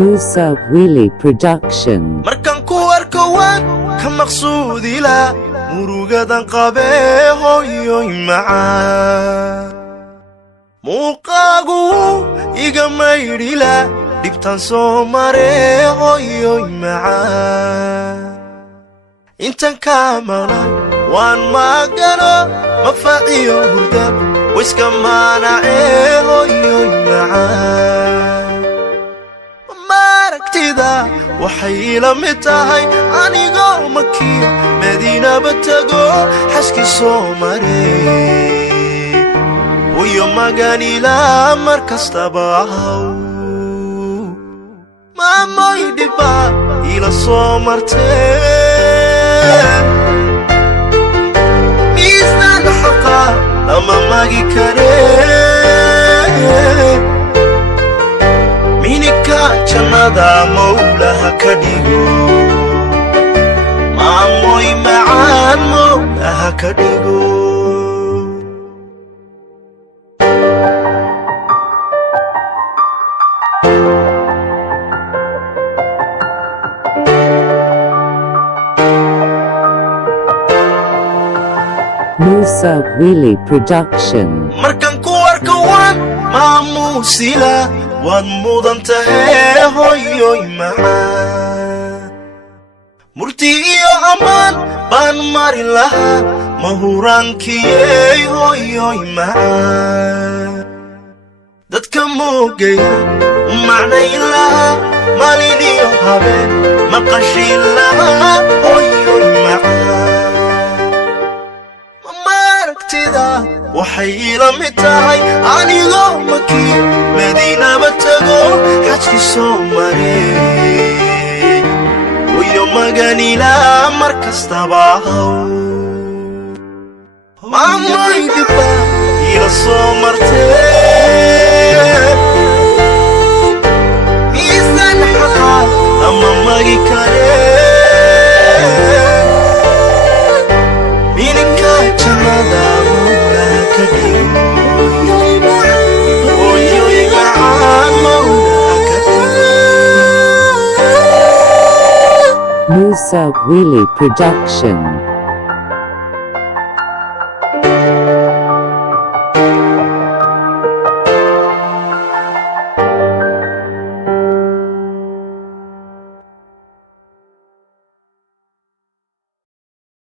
Musa Willy Production. Markaan ku arko waan ka maqsuudila murugadan qabee hooyooy macaan muuqaagu iga maydhila dhibtaan soo maree hooyooy macaan intan ka maqnaa waan magano mafaaciyo hurda wiska maanacee hooyooy macaan waxay la mid tahay anigoo makiyo madiinaba tago xaski soo maree Hooyo Macaan ilaa mar kastaba ahaw maamoy dhiba ila soo martee Miisaan Xaqaa lama Magi Karee Minikaa Jannada Mowle Hako Dhigo Hooyooy Macaan Mowle Hako Dhigo Musa Willy Production. Markaan ku arko waan maamuusila waad mudan tahay hooyooy macaan murti iyo ammaan baan mari lahaa mahuraankiyey hooyooy macaan dadka moogaya macnayn lahaa maalin iyo habeen maqashiin lahaa hooyooy macaan waxay ila mid tahay anigoo makiyo madiinaba tago xajki soo maree Hooyo Macaan ilaa mar kastaba ahaw maamoy dhiba ila soo martee Miisaan Xaqaa lama Magi Karee Minikaa Jannada Hooyooy Macaan Mowle Hako Dhigo Musa Willy Production.